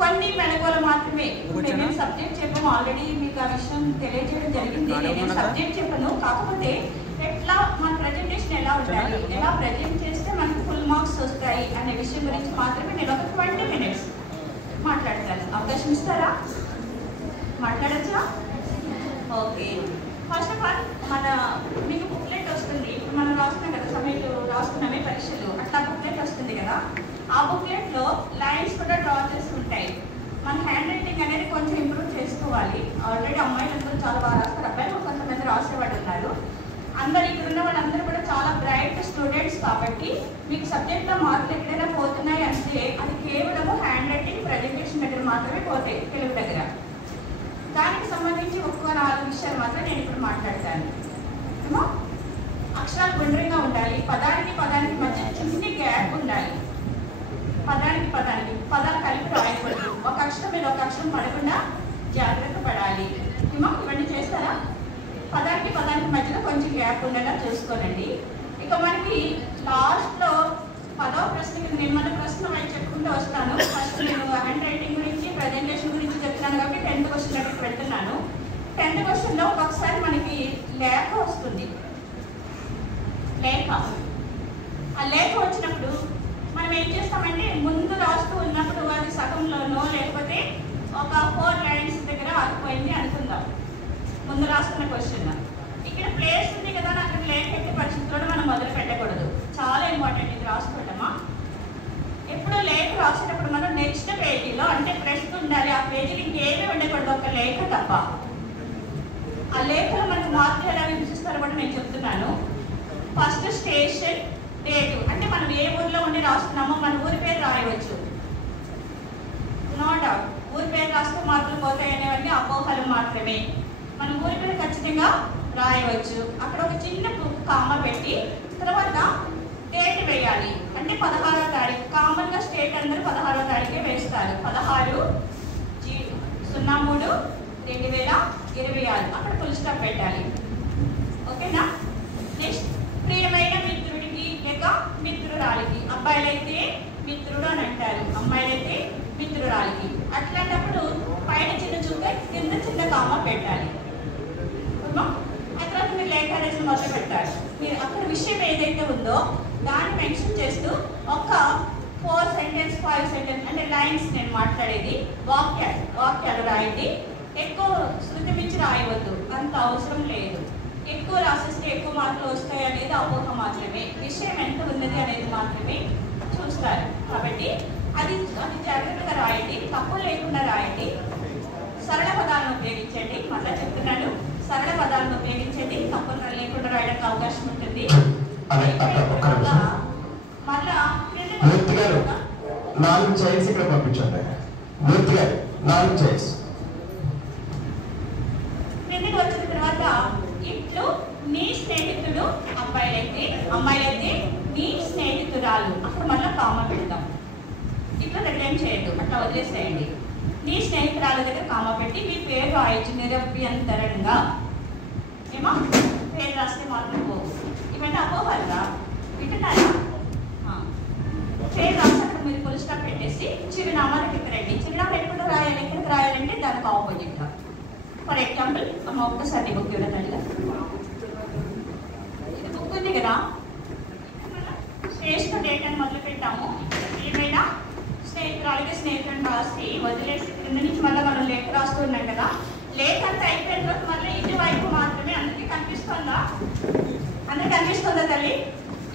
కొన్ని మెళకువలు మాత్రమే. నేను సబ్జెక్ట్ చెప్పాము ఆల్రెడీ, మీకు ఆ విషయం తెలియజేయడం జరిగింది. నేను సబ్జెక్ట్ చెప్పను, కాకపోతే ఎట్లా మన ప్రజెంటేషన్ ఎలా ఉండాలి, ఎలా ప్రజెంట్ చేస్తే మనకు ఫుల్ మార్క్స్ వస్తాయి అనే విషయం గురించి మాత్రమే నేను ఒక 20 minutes మాట్లాడతాను. అవకాశం ఇస్తారా? మాట్లాడచ్చా? ఓకే. ఫస్ట్ ఆఫ్ ఆల్ మీకు బుక్లెట్ వస్తుంది. ఇప్పుడు మనం రాస్తున్నాం కదా, సమయంలో రాస్తున్నామే పరీక్షలు, అట్లా బుక్లెట్ వస్తుంది కదా. ఆ బుక్లెట్లో లైన్స్ కూడా డ్రా చేసి ఉంటాయి. మన హ్యాండ్ రైటింగ్ అనేది కొంచెం ఇంప్రూవ్ చేసుకోవాలి. ఆల్రెడీ అమ్మాయిలందరూ చాలా బాగా రాస్తారు, అబ్బాయిలు కొంతమంది రాసేవాళ్ళు ఉన్నారు. అందరు ఇక్కడ ఉన్న వాళ్ళందరూ కూడా చాలా బ్రైట్ స్టూడెంట్స్ కాబట్టి మీకు సబ్జెక్ట్లో మార్కులు ఎక్కడైనా పోతున్నాయి అంటే అది కేవలము హ్యాండ్ రైటింగ్ ప్రజెంటేషన్ దగ్గర మాత్రమే పోతాయి, తెలుగు దగ్గర. దానికి సంబంధించి ఒక్క 4 విషయాలు మాత్రం నేను ఇప్పుడు మాట్లాడతాను. అక్షరాలు గుండ్రంగా ఉండాలి, పదానికి పదానికి మధ్య చిన్ని గ్యాప్ ఉండాలి. పదానికి పదాలు కలిపి రాయకూడదు, ఒక అక్షరం మీద ఒక అక్షరం పడకుండా జాగ్రత్త పడాలి. ఇవన్నీ చేస్తారా? పదానికి పదానికి మధ్యలో కొంచెం గ్యాప్ ఉండేలా చూసుకోనండి. ఇక మనకి లాస్ట్లో 10వ ప్రశ్నకి నేను మన ప్రశ్న వైపు చెప్పుకుంటూ వస్తాను. ఫస్ట్ నేను హ్యాండ్ రైటింగ్ గురించి ప్రజెంటేషన్ గురించి చెప్తున్నాను కాబట్టి 10th క్వశ్చన్ దగ్గరికి వెళ్తున్నాను. 10th క్వశ్చన్లో ఒక్కొక్కసారి మనకి లేఖ వస్తుంది. లేఖ, ఆ లేఖ వచ్చినప్పుడు మనం ఏం చేస్తామంటే ముందు రాస్తూ ఉన్నప్పుడు అది సగంలోనో లేకపోతే ఒక 4 lines దగ్గర ఆగిపోయింది అనుకుందాం. ముందు రాస్తున్న క్వశ్చన్ ఇక్కడ ప్లేస్ ఉంది కదా, అక్కడ లేఖ ఎట్టి పరిస్థితుల్లో మనం మొదలు పెట్టకూడదు. చాలా ఇంపార్టెంట్ ఇది రాసుకోవటమా. ఎప్పుడు లేఖ రాసేటప్పుడు మనం నెక్స్ట్ పేజీలో అంటే ప్రశ్న ఉండాలి, ఆ పేజీలో ఇంకేమీ ఉండకూడదు, ఒక లేఖ తప్ప. ఆ లేఖలో మనకు మార్కులు ఎలా విభజిస్తారో కూడా నేను చెప్తున్నాను. ఫస్ట్ స్టేషన్, డేటు, అంటే మనం ఏ ఊరిలో ఉండి రాస్తున్నామో మన ఊరి పేరు రాయవచ్చు. నో డౌట్, ఊరి పేరు రాస్తే మార్కులు పోతాయి అనేవన్నీ అపోహలు మాత్రమే. మన ఊరి పేరు ఖచ్చితంగా రాయవచ్చు. అక్కడ ఒక చిన్న కామ పెట్టి తర్వాత డేట్ వేయాలి, అంటే 16వ తారీఖు. కామన్గా స్టేట్ అందరూ 16వ తారీఖే వేస్తారు. 16/03/2026 అక్కడ ఫుల్ స్టాప్ పెట్టాలి. ఓకేనా? నెక్స్ట్, ప్రియమైన మిత్రుడికి లేక మిత్రురాలికి. అబ్బాయిలైతే మిత్రుడు అని అంటారు, అమ్మాయిలైతే మిత్రురాలికి. అట్లాంటప్పుడు పైన చిన్న చుక్క, కింద చిన్న కామ పెట్టాలి. ఆ తర్వాత మీరు లేఖ అనేది మొదలు పెట్టాలి. మీరు అక్కడ విషయం ఏదైతే ఉందో దాన్ని మెన్షన్ చేస్తూ ఒక 4 sentences 5 sentences అంటే లైన్స్ నేను మాట్లాడేది, వాక్యాలు రాయండి. ఎక్కువ శృతి మించి రాయవద్దు, అంత అవసరం లేదు. ఎక్కువ రాసేస్తే ఎక్కువ మార్కులు వస్తాయి అనేది అపోహ మాత్రమే. విషయం ఎంత ఉన్నది అనేది మాత్రమే చూస్తారు. కాబట్టి అది జాగ్రత్తగా రాయండి, తప్పులు లేకుండా రాయండి. సరళ పదాలను ఉపయోగించండి. మళ్ళీ చెప్తున్నాను, సరళ పదాలను ఉపయోగించండి, తప్పులు లేకుండా రాయడానికి అవకాశం ఉంటుంది. మళ్ళా మూర్తి గారు 4 చైర్స్ ఇక్కడ పంపించండి. మూర్తి గారు 4 చైర్స్. క్రిందికి వచ్చిన తర్వాత ఇట్లు నీ స్నేహితుడు, అమ్మాయిలైతే నీ స్నేహితురాలు. అక్కడ మళ్ళీ కామ పెడతాం. ఇట్లా దగ్గర ఏం చేయొద్దు, అట్లా వదిలేసేయండి. నీ స్నేహితురాల దగ్గర కామ పెట్టి మీ పేరు రాయొచ్చు నిరభ్యంతరంగా. ఏమో పేరు రాస్తే మార్కులు పోవు. ఇవన్నీ అపోహలుగా వింటున్నారా? పేరు రాసినప్పుడు మీరు ఫుల్ స్టాప్ పెట్టేసి చిరునామా దగ్గరికి రండి. చిరునామా ఎప్పుడు రాయాలి, ఎక్కడికి రాయాలంటే దానికి ఆపోజిట్గా. ఫర్ ఎగ్జాంపుల్, అమ్మ ఒక్కసారి బుక్ ఇవ్వదండి. ఇది బుక్ ఉంది కదా, స్టేషన్ డేట్ అని మొదలు పెట్టాము. ఏమైనా స్నేహితురాలకి స్నేహితులను రాసి వదిలేసి కింద నుంచి మళ్ళీ మనం లేఖ రాస్తూ ఉన్నాం కదా. లేఖ అంతా అయిపోయిన తర్వాత మళ్ళీ ఇటువైపు మాత్రమే, అందరికీ కనిపిస్తుందా? అందరికి కనిపిస్తుందా తల్లి?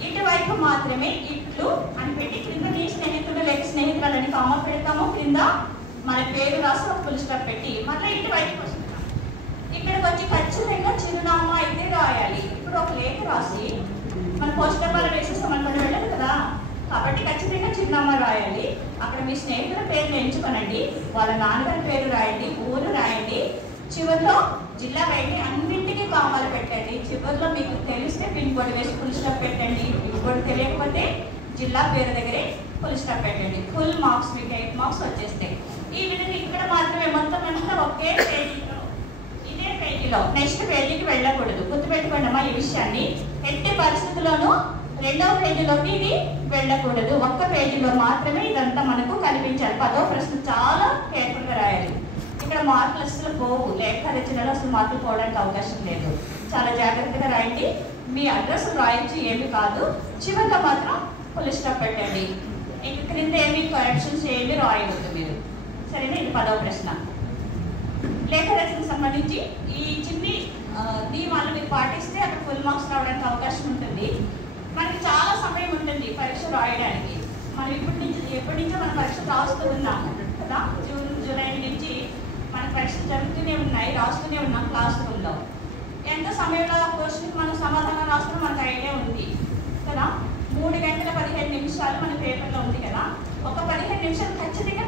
ఇటువైపు మాత్రమే ఇట్లు అని పెట్టి కింద నీ స్నేహితుడు లేక స్నేహితురాలని కామ పెడతాము. కింద మన పేరు రాసి ఒక ఫుల్ స్టాప్ పెట్టి మళ్ళీ ఇటువైపు వస్తున్నాం. ఇక్కడికి వచ్చి ఖచ్చితంగా చిరునామా అయితే రాయాలి. ఇప్పుడు ఒక లేఖ రాసి మన పోస్ట్ డబ్బాలో వేసేస్తాం అనుకుని వెళ్ళదు కదా, కాబట్టి ఖచ్చితంగా చిరునామా రాయాలి. అక్కడ మీ స్నేహితుల పేర్లు ఎంచుకోనండి, వాళ్ళ నాన్నగారి పేరు రాయండి, ఊరు రాయండి, చివరిలో జిల్లా వేయండి. అన్నింటికి కామాలు పెట్టండి. చివరిలో మీకు తెలిస్తే పిన్ కోడ్ వేసి ఫుల్ స్టాప్ పెట్టండి. పిన్ కోడ్ తెలియకపోతే జిల్లా పేరు దగ్గరే ఫుల్ స్టాప్ పెట్టండి. ఫుల్ మార్క్స్ మీకు 8 మార్క్స్ వచ్చేస్తాయి. ఈ విధంగా ఇక్కడ మాత్రమే మొత్తం అంతా ఒకే పేజీలో, ఇదే పేజీలో నెక్స్ట్ పేజీకి వెళ్ళకూడదు. గుర్తుపెట్టుకోండి అమ్మా ఈ విషయాన్ని. ఎట్టి పరిస్థితుల్లోనూ 2వ పేజీలోకి ఇది వెళ్ళకూడదు. ఒక్క పేజీలో మాత్రమే ఇదంతా మనకు కనిపించాలి. 10వ ప్రశ్న చాలా మార్కులు అసలు పోవు. లేఖ రచనలో అసలు మార్కులు పోవడానికి అవకాశం లేదు. చాలా జాగ్రత్తగా రాయండి. మీ అడ్రస్ రాయించి ఏమి కాదు, చివరిలో మాత్రం ఫుల్ స్టాప్ పెట్టండి. ఇంక క్రింద ఏమి కరెక్షన్స్ ఏమి రాయవద్దు మీరు. సరేనా? ఇది 10వ ప్రశ్న. లేఖ రచనకు సంబంధించి ఈ చిన్ని నియమాలు మీరు పాటిస్తే అక్కడ ఫుల్ మార్క్స్ రావడానికి అవకాశం ఉంటుంది. మనకి చాలా సమయం ఉంటుంది పరీక్ష రాయడానికి. మనం ఎప్పటి నుంచో మనం పరీక్ష రాస్తూ ఉన్నాము కదా. జూన్ జూలై నుంచి మన పరీక్షలు జరుగుతూనే ఉన్నాయి, రాస్తూనే ఉన్నాం క్లాస్ రూమ్లో. ఎంత సమయంలో ఆ క్వశ్చన్కి మనం సమాధానం రాస్తున్నాం మనకు ఐడియా ఉంది కదా. 3 గంటల 15 నిమిషాలు మన పేపర్లో ఉంది కదా. ఒక 15 నిమిషాలు ఖచ్చితంగా